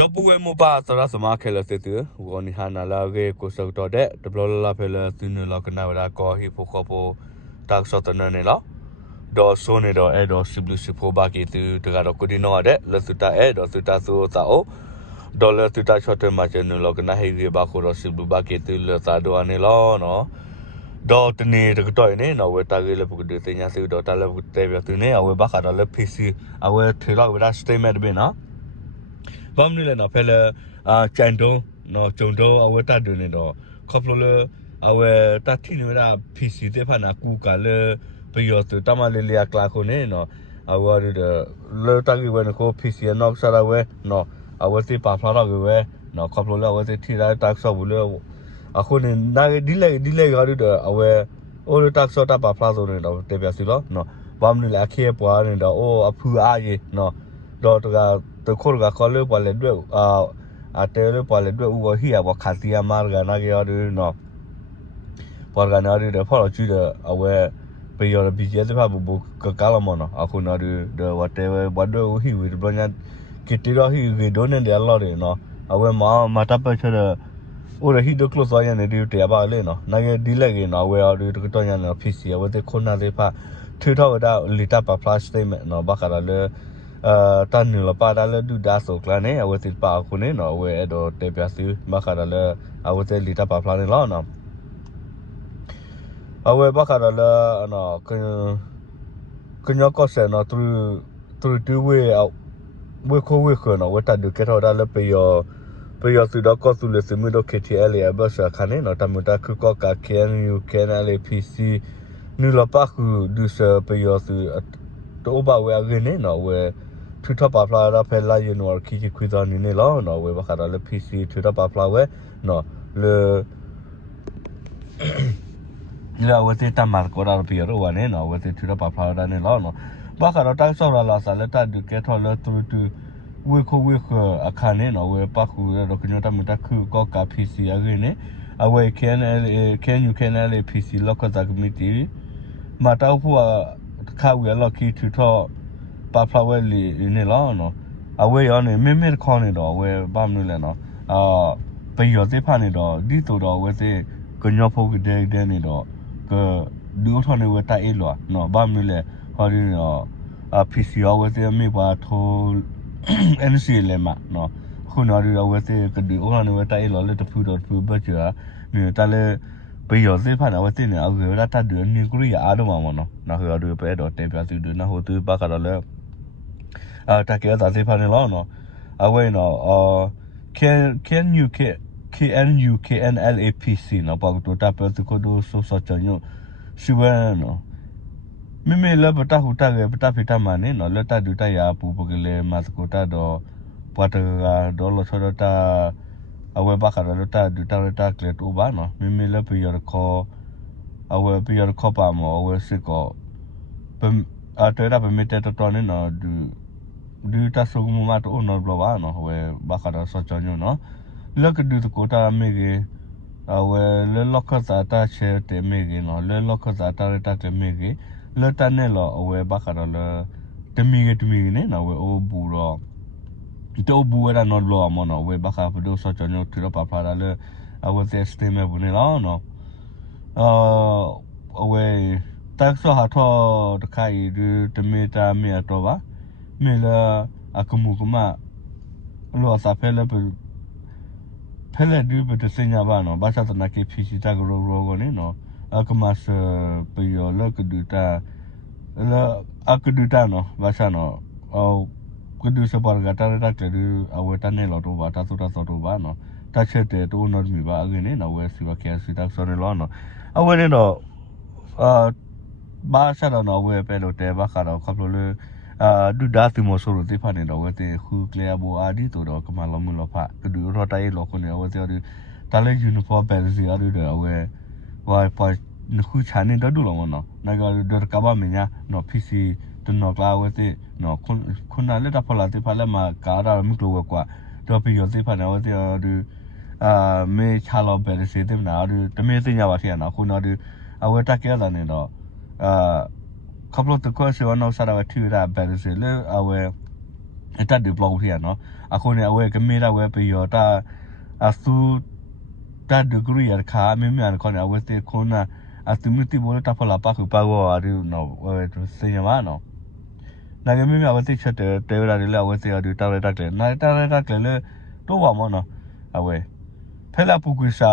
Dopu mo pa sara sama khela se tu wo ni hana la ge ko so to de de blo la phe la tu ne la kana ra ko hi pho ko po tak so to ne la do so ne do e do siblu si pho ba ke tu de ga do ko di no de la su ta e do su ta so ta o do la tu ta short ma che ne la kana hi ge ba ko do siblu ba ke tu la ta do ne lo no do te ne de to ne no we ta ge le bu de te nya su do ta le bu te bi tu ne a we ba ka do le pc a we the la we da statement be na bom ni le no phe le chan do no chung do a we ta do ne do khop lo le a we ta thi ne da pc te pha na ku ka le pe yo tu ta ma le le kla ko ne no a we de le ta ge we no ko pc no sa ra we no a we te pa pha ra ge we no khop lo le a we te thi ra ta so bu le a ko ne na di le ga ru de a we o le ta so ta pa pha so ne do te pya si lo no bom ni le a khe pwa ne do o a phu a ye no do to ga to khol ga khol le pa le dwe a te le pa le dwe u go hi a ba kha ti a mar ga na ge ya ru no par ga na ru de pha lo chu de a we pe yo bi je te pha bu ka la mo no a khu na ru de wa te we ba dwe u hi wi de blo nya ki ti ro hi ge do ne de lo de no a we ma ta pa che de o re hi do close wa ya ne de te ba le no na ge di le ge no we a ru to nya no pc a we te khona de pha thu tho da li ta pa flash statement no ba ka da le ta ni la pa da le du da so kla ne a we te pa khu ne no we do te pya si ba ka da le a we te li ta pa fla ne lo no a we ba ka da le no ke nya ko se no tu we ko no we ta du ke tho da le pe yo su da ko su le se mi do ktl ya ba sa kha ne no ta mu ta khu ko ka Knla-Pc ni la pa khu du se pe yo su to ba we a ge ne no we thu tha pa pla ra phe la yu no ki khu da ni ne lo no we ba kha da le pc thu tha pa pla we no le la we te ta mar ko ra pi ro wa ne no we te thu tha pa pla da ne lo no ba kha da ta so ra la sa le ta du ke tho le tu we ko a kha ne no we pa khu ro ko ta mu ta khu ko ka pc a ge ne a we can you Knla-Pc lo ko ta committee ma ta pu a kha we lo ki thu tho pa pla we li ne lo no a we yo ne me kho ne do we ba mu le no pe yo te pha ne do di to do we te ko nyo pho de ne do ko du tho ne we ta e lo no ba mu le ho ri no a pc yo we te me ba tho nc le ma no khu no ri we te ko du o ne we ta e lo le to pu do pu ba cha ne ta le pe yo te pha na we te ne a ge ra ta du ni ku ri a do ma mo no na ho do pe do te pya tu du na ho tu ba ka do le ta ke ta te pha ne lo no a we no can you Knla-Pc no pa to ta pe ko do so cha nyo si we no me le ba ta hu ta ge ta phi ta ma ne no le ta du ta ya pu pu ke le ma ko ta do pa ta ga do lo so ta a we ba ka do ta du ta kle to ba no me le pe yo ko a we pe yo ko pa mo we si ko pe a te ra pe me te to ne no du ta so mo ma to no blo ba no we ba ka do so cha nyo no le ke du ko ta me ge a we le lo ka ta che te me ge no le lo ka ta te me ge le ta ne lo we ba ka do le te me ge ne no we o bu ro to bu era no lo mo no we ba ka do so cha nyo tu ro pa pa le a we te ste me bu ne lo no we ta so ha tho ta kai du te me ta me to ba me la a ku mu ku ma lo sa pe le pe le du pe te se nya ba no ba sa ta na ke pc ta ro go ne no a ku ma se pe yo le ku du ta le a ku du ta no ba sa no o ku du se par ga ta ta ke du a we ta ne lo to ba ta so to ba no ta che te to no mi ba ge ne no we si ba ke si ta so ne lo no a we ne no ba sa no we pe lo te ba ka ro ka lo le du da ti mo so ro ti pha ne do we te khu clear bo a di to do ka ma lo mu lo pha ku du ro ta e lo ko ne we te ri ta le uniform pe si a du de we wa pa ne khu cha ne do du lo no na ga do ka ba me nya no pc to no kla we te no khu na le ta pha la ti pha le ma ka ra mu to we kwa do pi yo ti pha na we te du me cha lo pe si te na du te me ti nya ba ti na khu na du a we ta ke da ne do couple of the course you know sara wa tu ra ba se le a we ta de blog here no အခုနေအဝဲကမေးတာဝဲပြီးရောတာအစုတာဒဂရီရခါမင်းမြန်ခေါနေအဝဲတေခုနာအသူမတိဘောတာဖလာပါခုပါဝါရီနော်ဝဲစင်ရမနော်နာကမင်းမြန်ဝဲတိချက်တဲရာလေအဝဲတေရတူတာရတက်လေနာတာရတက်လေတော့ဝါမနော်အဝဲဖဲလာပူကွစာ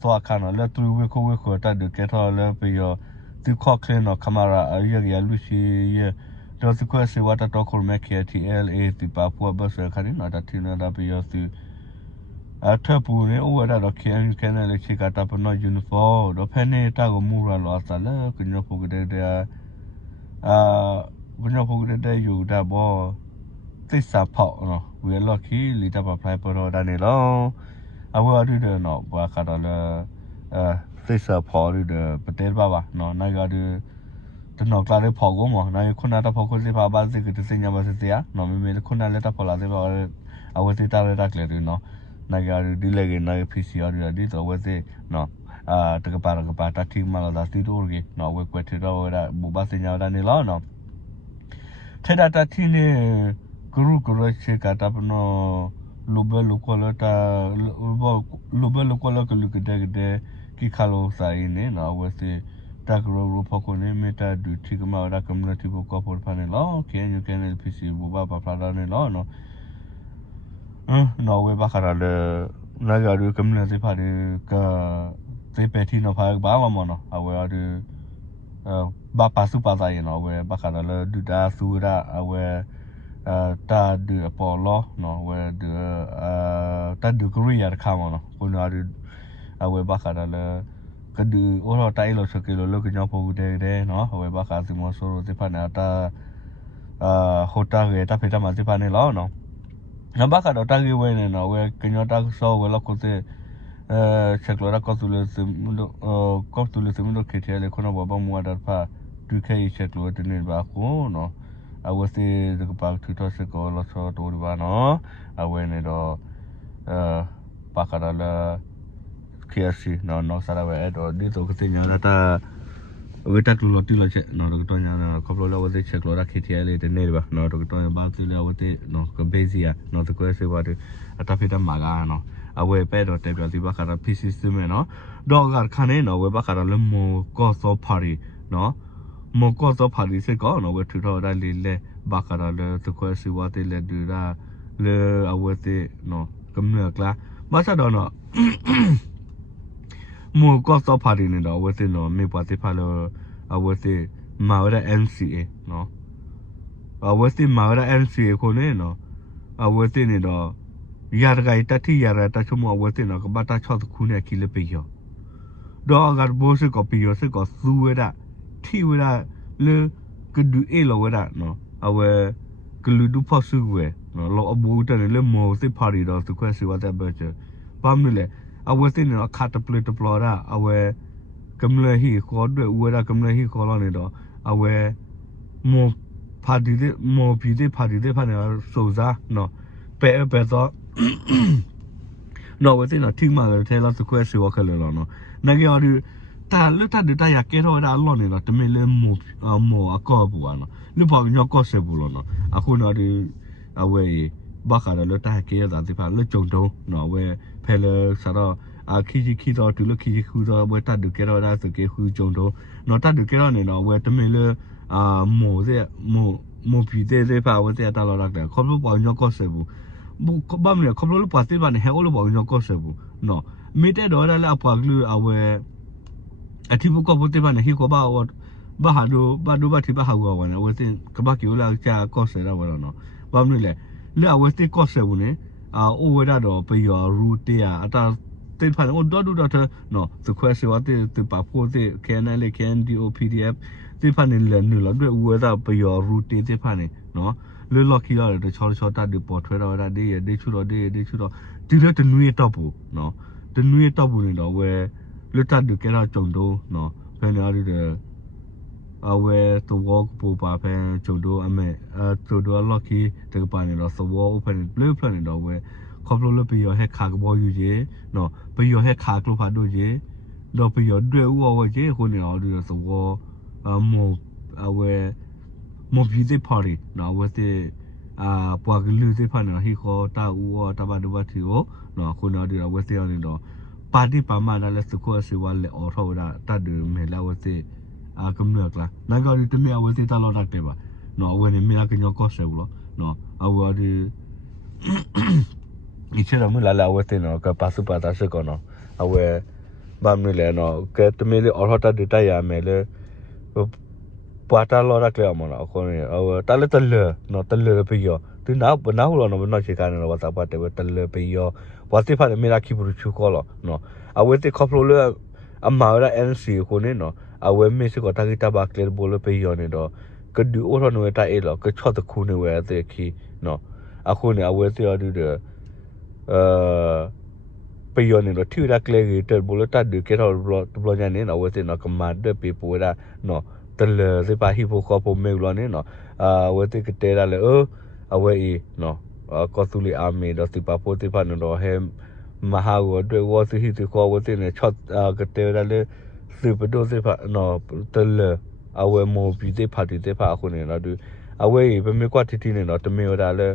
သွားခါနော်လဲသူဝဲခိုတာဒကေထောလဲပြီးရောသူခေါကလနော်ကင်မရာအရရလူရှိရတော့သူကစေဝတာတော့ခေါ်မဲ့ KTLA ဒီပါပူဘဆခါနေနော်တာတင်တာပြီးရောသူအထပ်ပူနေဥဝရတော့ Knla-Pc ကတာပနော်ယူနီဖောင်းတော့ဖဲနေတာကိုမူရလောသလဲကညဖို့ကတဲ့ကညဖို့ကတဲ့ယူတာဘောသိစာဖောက်နော်ဝေလော်ခီလီတာပပလိုက်ပေါ်တော့နေလောအဝါရီတဲ့နော်ဘာခါတော့လဲသိစာဖော်ရတဲ့ပတဲပါနော်နိုင်ကတဲ့နော်ကလာတဲ့ဖောက်ကောမနိုင်ခုနတာဖောက်ကိုစေပါပါစေကတဲ့စညာပါစေတရားနော်မေခုနလက်တာဖော်လာတဲ့ပါအဝတိတာရတာကလေးနော်နိုင်ကဒီလေကနိုင် PC ရဒီတော့ဝဲစေနော်တကပါတာတိမလာတာတီတိုကြီးနော်ဝဲကွက်ထတော့ရဘူပါစညာတာနေလောနော်ထဲတာတိနေဂရုချေကတာပနောလူဘလူကလတာလူဘလူကလကလူကတဲ့ကိခါလိုဆိုင်နေနော်ဝဲစေတကရူဖခုနေမတာဒူတိကမာရာကမ္နတီဘကောပေါ်ဖာနေလောKnla-Pc ဘူပါပါဖလာနေလောနော်နော်ဝဲပါခါရလေနာဂါရူကမ္နတီဖာဒီကသေပတီနော်ဖာဘာမနော်အဝဲအဒူဘာပါစုပါဆိုင်နော်ဝဲပါခါရလေဒူတာဆူရာအဝဲတာဒူအပေါ်လောနော်ဝဲဒူတာဒူကရီယာခါမနော်ခုနာဒူအဝဲပါခါရလေကဒူအော်တိုင်လို့စကေလို့လောကညောဖို့တဲ့နော်ဝဲပါခါစီမဆိုတေဖာနာတာဟိုတာရေတာဖေတာမတေဖာနေလောနော်နဘာကတော့တာကြီးဝဲနေနော်ဝဲကညောတာဆောဝဲလောက်ကိုတဲ့ချက်လို့ရကောတူလို့ကောတူလို့စမလို့ခေတယ်လေခုနဘဘမွာတာဖာဒုခေချက်လို့တနေပါခုနော်အဝစီဒကပါထူတော့စကောလို့ဆိုတော့ဒီပါနော်အဝဲနေတော့ပါခါလာ KFCနော်စားရဝဲတော့ဒီတော့ကစညာတာဝေတာတူလို့တီလို့ချက်နော်တော့ညာကောပလိုဝဲချက်လို့ရခေတယ်လေတနေပါနော်တော့ဘာတူလဲဝဲနော်ကဘေးစီယာနော်တကွဲစေဝါတူအတာဖေတာမာကာနော်အဝဲပဲတော့တက်ပြဒီဘခါတော့ PC စမဲနော်တော့ကခါနေနော်ဝဲဘခါတော့လမောကောစောဖာရီနော်မောကောစောဖာရီစကောနော်ဝဲထူတော့ဒါလေးလေဘခါတော့လေတကွဲစီဝါတေလေဒူရာလေအဝဲတေနော်ကမ္နကလာမဆတော့နော်မောကောစောဖာရီနေတော့ဝဲတေနော်မေပါတေဖာလောအဝဲတေမာရ NCA နော်အဝဲတေမာရ NCA ကိုနေနော်အဝဲတေနေတော့ရရဂိုင်တတိရရတချမဝတ်တင်ကဘာတာချောခုနေကီလပေယောဒေါ်ဂတ်ဘိုးစကပီယောစကဆူဝဲတာတီဝဲတာလေကဒူအေလောဝဲတာနော်အဝဲကလူဒူဖဆူဝဲနော်လောအဘူတန်လေမောစစ်ဖာရီတော့စကွဲစီဝတ်တဲ့ဘချဘာမလဲအဝဲတင်နော်ခါတပလက်တပလောရာအဝဲကမ္လဟီခေါ်တဲ့ဝဲတာကမ္လဟီခေါ်လာနေတော့အဝဲမောဖာဒီတဲ့မောပီတဲ့ဖာဒီတဲ့ဖာနေဆိုစားနော်ပဲတော့နော်ဝဲတင်နော်ထိမှလည်းထဲလောက်စကွဲစီဝါခလဲလောနော်နဂေရီတာလွတ်တာရကဲတော့ဒါလောနေတော့တမင်လဲမောအကောပူပါနော်လူပေါ့ညောကောဆေဘူးလောနော်အခုနော်ဒီအဝဲဘာခါတော့လွတ်တာကဲတာဒီဖာလွတ်ကြုံတော့နော်ဝဲဖဲလဲဆိုတော့ခီတော့တူလခီခူတော့ဝဲတတ်ဒူကဲတော့ဒါစကေခူကြုံတော့နော်တတ်ဒူကဲတော့နေတော့ဝဲတမင်လဲမောတဲ့မောပီတဲ့ဖာဝဲတဲ့တာလောရတယ်ခေါ်လို့ပေါ့ညောကောဆေဘူးဘာမလဲခဘလို့ပတ်တယ်ဘာနဲ့ဟဲလို့ဘောညကောဆေဘူးနော်မိတဲ့တော့လည်းအပွားကလူအဝဲအတိဘကဘတ်ဘာနဲ့ဟိကဘာဘာဟာဒိုဘာတိဘာဟာကောဝနဲ့ဝဲတင်ကဘာကီလာချာကောဆေရဝဲနော်ဘာမလဲလေအဝဲတင်ကောဆေဘူးနဲ့အိုဝဲတော့ပယောရူတေအတာတေဖာနော်တော့နော်သခွဲစေဝတေပါဖို့တေ Knla KNDO PDF တေဖာနေလဲနူလာတွေ့ဝဲတာပယောရူတေတေဖာနေနော်လေလော်ခီလာတဲ့ချောတာဒီပေါ်ထွဲတော့ဒါဒီချူတော့ဒီချူတော့ဒီလက်တနွေတော့ဘူးနော်တနွေတော့ဘူးနေတော့ဝဲလွတ်တတ်ကဲတော့ကြုံတော့နော်ဖယ်နာရတဲ့အဝဲတော့ပူပါဖဲကြုံတော့အမေတော့လော်ခီတကပါနေတော့သဘော open ဘလဖလနေတော့ဝဲခေါပလိုလပီယောဟက်ခါကဘောယူကြီးနော်ပီယောဟက်ခါကလိုဖာတို့ကြီးတော့ပီယောတွေ့ဦးဝကြီးခုနေတော့ဒီသဘောမောအဝဲမော်ဘီဒေပါရီနော်ဝဲတဲ့ ပွားကလူသေးဖာနော်ဟီခေါ်တာဦးော်တဘာဒူဘာတီကိုနော်ခုနော်ဒီတော့ဝတ်သေးအောင်တော့ပါတီပါမနာလဲစကောစီဝါလေအော်ထော်တာတတ်တယ်မဲလာဝတ်သေးကမ္နကလာနာဂရီတမီအဝတ်သေးတလောတက်တယ်ပါနော်ဝယ်နေမကညောကောဆယ်ဘူးနော်အဝါဒီဒီချရမလာလာဝတ်သေးနော်ကပါစုပါတာစကောနော်အဝဲဘာမလဲနော်ကဲတမီလေအော်ထော်တာဒေတာရမယ်လေပွာတာလောရကလေမနော်အခုနေတလဲတလဲနော်တလဲပြရောသူနောက်လောနော်နော်ချေကနေတော့ဝတ်တာပါတယ်တလဲပြရောဝတ်တိဖာမေရာခိဘူးချူကောလောနော်အဝဲတိခေါပလိုလေအမာရာ NC ကိုနေနော်အဝဲမစ်ကိုတာဂီတာဘကလေဘောလပြရောနေတော့ကဒူအော်နော်ဝဲတာအေလောကချော့တခုနေဝဲတဲ့ခီနော်အခုနေအဝဲတိရဒူတဲ့ပြရောနေတော့ထီရကလေရီတက်ဘောလတာဒူကေတော်ဘလောညာနေနော်ဝဲတိနော်ကမာဒပေပူရာနော်တလဲစေပါဟီဖိုကောပိုမေလောနေနော်ဝဲတိကတဲရလေအဝဲဤနော်ကောတူလီအာမီတော့တိပါပိုတိပါနော်ဟဲမဟာဝတွေဝစီဟီတကောဝတိနေချတ်ကတဲရလေစီပဒိုစေပါနော်တလဲအဝဲမောပြီးတဲ့ပါတီတဲ့ပါခုနေနော်ဒီအဝဲဘယ်မြကွာတီတီနေနော်တမေရလေ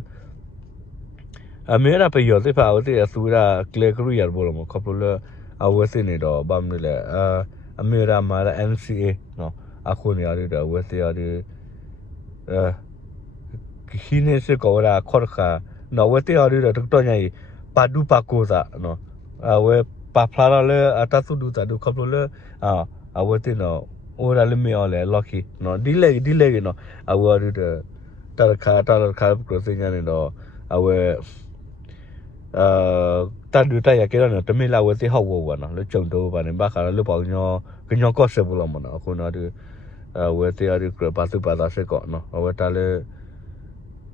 အမေရာပယောတဲ့ပါဝတိအစူရာကလေကရူရဘောလမကပလအဝဲစနေတော့ဘာမလဲအမေရာမာရာ NCA နော်အခုနေရတဲ့ဝဲစီရတဲ့ခိနေစကောရာခေါ်ခါနော်ဝဲတဲ့ရတဲ့တော့ညာပါဒူပါကိုစာနော်အဝဲပါဖလာလေအတသုဒူတာဒူကပလအဝဲတဲ့နော်အိုရာလမေော်လေလော်ခီနော်ဒီလေနော်အဝဲတဲ့တာခါပရိုစညာနေတော့အဝဲတန်ဒူတရကေရနော်တမေလာဝဲတဲ့ဟောက်ဝဝနော်လေကြုံတော့ပါနေဘာခါလေပေါ့ညောကော့ဆေဘူးလမနော်အခုနော်ဒီဝဲတဲ့ရကပါစုပါတာစကောနော်အဝဲတာလေ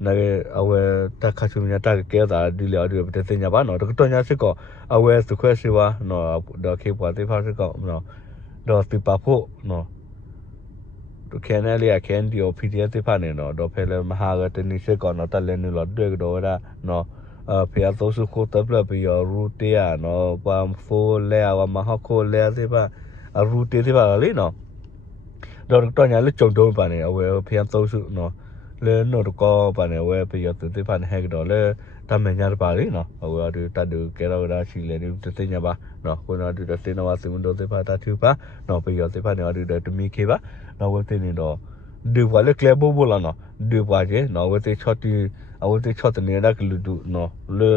နာအဝဲတခါချုံညတာကေတာဒီလေဒီပတဲ့ညာပါနော်တော့ညာစကောအဝဲစခွဲစီဝါနော်တော့ခေပွားတဲ့ဖာစကောနော်တော့ပြပါဖို့နော်တို့ခဲနေလေခဲန်ဒီအို PDF တဲ့ဖာနေနော်တော့ဖဲလေမဟာကတနိစကောနော်တက်လဲနေလို့တွေ့တော့ရနော်ဖျားသောစုခိုတပ်လပြီးရူတေးနော်ပမ်ဖိုလဲဝမဟခိုလဲသေးပါရူတေးသေးပါလေနော်တော့ညာလေကြုံတော့ပါနေအဝဲဖျားသောစုနော်လေနော်ကောပါနေဝဲပြီးရသေးပါနေဟဲကတော့လေတမညာပါလေနော်အဝဲတူတတူကဲတော့ဒါရှိလေဒီတသိညာပါနော်ကိုနော်တူတဲ့နော်စမန်တော့သေးပါတတူပါနော်ပြီးရသေးပါနေတူတဲ့တမီခေပါနော်ဝဲတဲ့နေတော့ဒီဘွာလေကလဘဘောလာနော်ဒီဘွာကျနော်ဝဲတဲ့ချော့တီအဝတ်ချော့တဲ့နေတာကလူဒူနော်လေ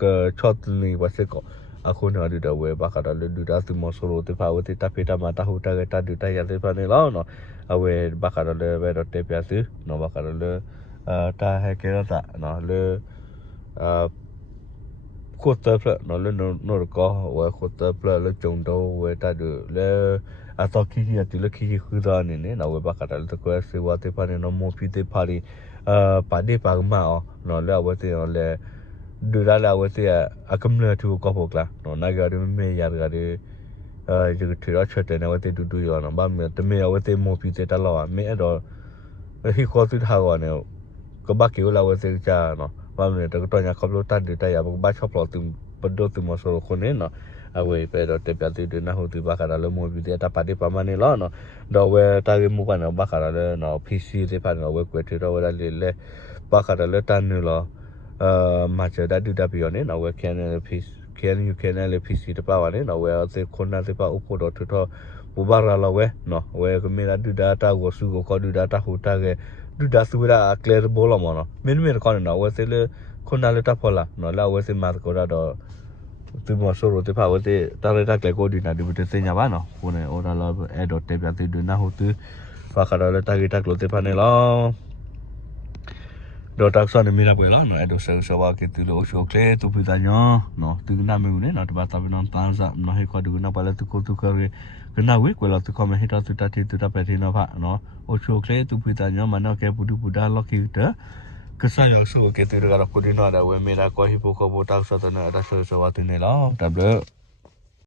ကချော့နေပါစကောအခုနော်ဒီတော့ဝဲဘာကလည်းဒူတာသူမဆိုလို့တဖာဝတ်တဖေတာမတာဟူတာကတဒူတရတဲ့ဖာနေလောနော်အဝဲဘာကလည်းဝဲတော့တေပြစီနော်ဘာကလည်းတာဟဲကရတာနော်လေခုတ်တပ်နော်လေနော်ကောဝဲခုတ်တပ်လေကြုံတော့ဝဲတဒူလေအတော့ခီရတီလေခီခူဒါနေနော်ဝဲဘာကလည်းတကွဲစေဝတ်ဖာနေနော်မောဖီတေဖာရီပါဒေပါမအောနော်လဲဝတ်တယ်လဲဒူလာလာဝတ်တယ်အကမ္လတူကောဖို့ကလာနော်နာဂရီမေရဂရီဒီထရချက်တဲ့ဝတ်တယ်ဒူရောနော်ဘာမတမေဝတ်တယ်မိုဖီတဲ့တလောမေအဲ့တော့ဟီခေါ်သူထားကောနေကဘကီလာဝတ်တယ်ချာနော်ဘာမလဲတော့ညာကပလိုတတ်တယ်တရဘာချောပလို့သူပဒိုသူမဆိုခုနေနော်အဝေးပဲတော့တပြတ်တူနာဟိုသူဘာခါလည်းမိုဖီတဲ့တပါတိပါမနေလောနော်တော့ဝဲတာရီမူကနော်ဘာခါလည်းနော် PC တဲ့ဖာနော်ဝဲကွယ်ထတော့ဝဲလေဘာခါလည်းတန်နေလောမာချဒါဒူဒါပြောနေနော်ဝဲကန်နယ် PC ကန်ယူကန်နယ် PC တပါဝါနေနော်ဝဲအသေးခွန်နာတဲ့ပါဥဖို့တော့ထတော့ဘူဘာရာလောဝဲနော်ဝဲကမေရာဒူဒါတာကိုစုကိုခေါ်ဒူဒါတာဟိုတာကဒူဒါစုရာကလျာဘောလမနော်မင်းကောနော်ဝဲစလေခွန်နာလက်တာဖော်လာနော်လာဝဲစမတ်ကိုရတော့သူမဆိုလို့တဖာဝတဲ့တာရတာကလေကိုဒီနာဒီဘတ်စညာပါနော်ခုနေအော်ဒါလာအဲ့တော့တေပြတဲ့ဒနာဟိုသူဖာခါရတာဂီတာကလို့တဖာနေလောတော့တက်ဆန်မီရာပွဲလာနော်အဲ့တော့ဆောဘာကတူလို့ရှိုကလေသူပြတာညနော်သူနာမီနေနော်တပတ်တပနန်တန်းစားနော်ဟေကောဒူနာပါလေသူကိုသူကရကနာဝေကွာသူကမဟိတာသူတတိသူတပတိနော်ဖာနော်အိုရှိုကလေသူပြတာညမနော်ကဲပူဒူပူဒါလော်ကီတာကစားရဆိုကတူရကတော့ကိုဒီနော်ဒါဝေမီရာကိုဟိပိုကိုဘောတက်ဆတ်နော်အဲ့ဒါဆောဘာတင်နေလောတဘလ